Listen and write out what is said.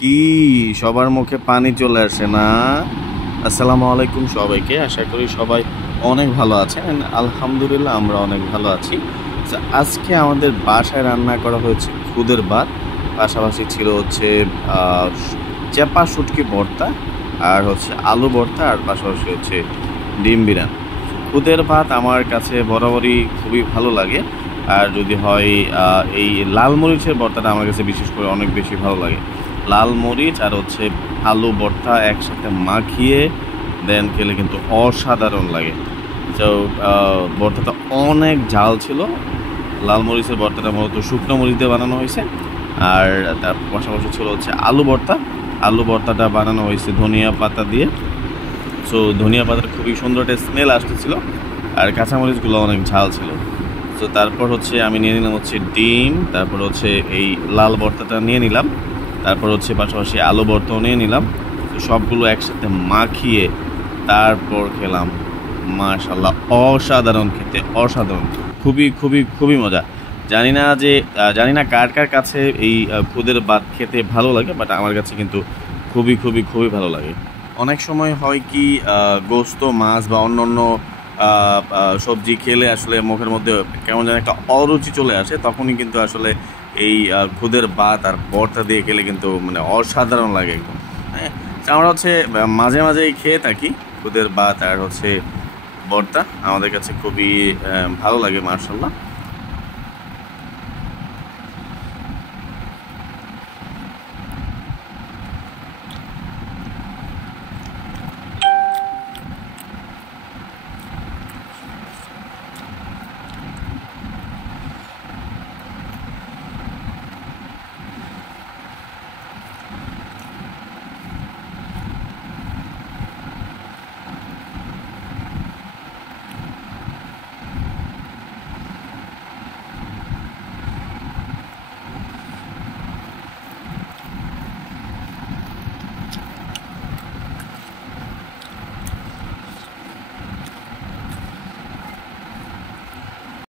কি সবার মুখে পানি চলে আসে না? আসসালামু আলাইকুম সবাইকে, আশা করি সবাই অনেক ভালো আছেন। আলহামদুলিল্লাহ আমরা অনেক ভালো আছি। তো আজকে আমাদের বাসায় রান্না করা হয়েছে খুদের ভাত, পাশাপাশি ছিল হচ্ছে চেপা শুটকি ভর্তা, আর হচ্ছে আলু ভর্তা, আর পাশাপাশি হচ্ছে ডিম বিরিয়ানি। খুদের ভাত আমার কাছে বরাবরই খুবই ভালো লাগে, আর যদি হয় এই লাল মরিচের ভর্তাটা আমার কাছে বিশেষ করে অনেক বেশি ভালো লাগে। লাল মরিচ আর হচ্ছে আলু ভর্তা একসাথে মাখিয়ে দেন খেলে কিন্তু অসাধারণ লাগে। তো ভর্তাটা অনেক ঝাল ছিল। লাল মরিচের ভর্তাটা মূলত শুকনো মরিচ দিয়ে বানানো হয়েছে, আর তার পাশাপাশি ছিল হচ্ছে আলু ভর্তা। আলু ভর্তাটা বানানো হয়েছে ধনিয়া পাতা দিয়ে। সো ধনিয়া পাতার খুবই সুন্দর একটা স্মেল আসতেছিল, আর কাঁচামরিচগুলো অনেক ঝাল ছিল। তো তারপর হচ্ছে আমি নিয়ে নিলাম হচ্ছে ডিম, তারপর হচ্ছে এই লাল ভর্তাটা নিয়ে নিলাম, তারপর হচ্ছে পাশাপাশি আলু ভর্তাও নিয়ে নিলাম। তো সবগুলো একসাথে মাখিয়ে তারপর খেলাম। মাশাআল্লাহ, অসাধারণ খেতে, অসাধারণ, খুবই খুবই খুবই মজা। জানি না কার কার কাছে এই খুদের ভাত খেতে ভালো লাগে, বাট আমার কাছে কিন্তু খুবই খুবই খুবই ভালো লাগে। অনেক সময় হয় কি, গোস্ত মাছ বা অন্য অন্য সবজি খেলে আসলে মুখের মধ্যে কেমন যেন একটা অরুচি চলে আসে, তখনই কিন্তু আসলে এই খুদের ভাত আর ভর্তা দিয়ে খেলে কিন্তু মানে অসাধারণ লাগে একদম। হ্যাঁ, তো আমরা হচ্ছে মাঝে মাঝেই খেয়ে থাকি খুদের ভাত আর হচ্ছে ভর্তা, আমাদের কাছে খুবই ভালো লাগে মাশাআল্লাহ।